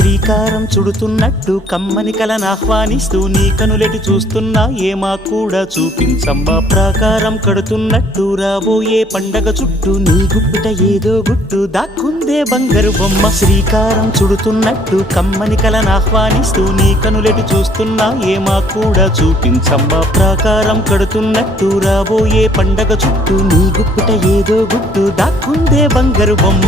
శ్రీకారం చుడుతున్నట్టు కమ్మని కలను ఆహ్వానిస్తూ నీ కనులెటి చూస్తున్నా ఏమా కూడా చూపించమ్మా ప్రాకారం కడుతున్నట్టు రాబోయే పండగ చుట్టూ నీ గుప్పిట ఏదో గుట్టు దాక్కుందే బంగారు బొమ్మ శ్రీకారం చుడుతున్నట్టు కమ్మని కలను ఆహ్వానిస్తూ నీ కనులెటి చూస్తున్నా ఏమా కూడా చూపించమ్మా ప్రాకారం కడుతున్నట్టు రాబోయే పండగ చుట్టూ నీ గుప్పిట ఏదో గుట్టు దాక్కుందే బంగారు బొమ్మ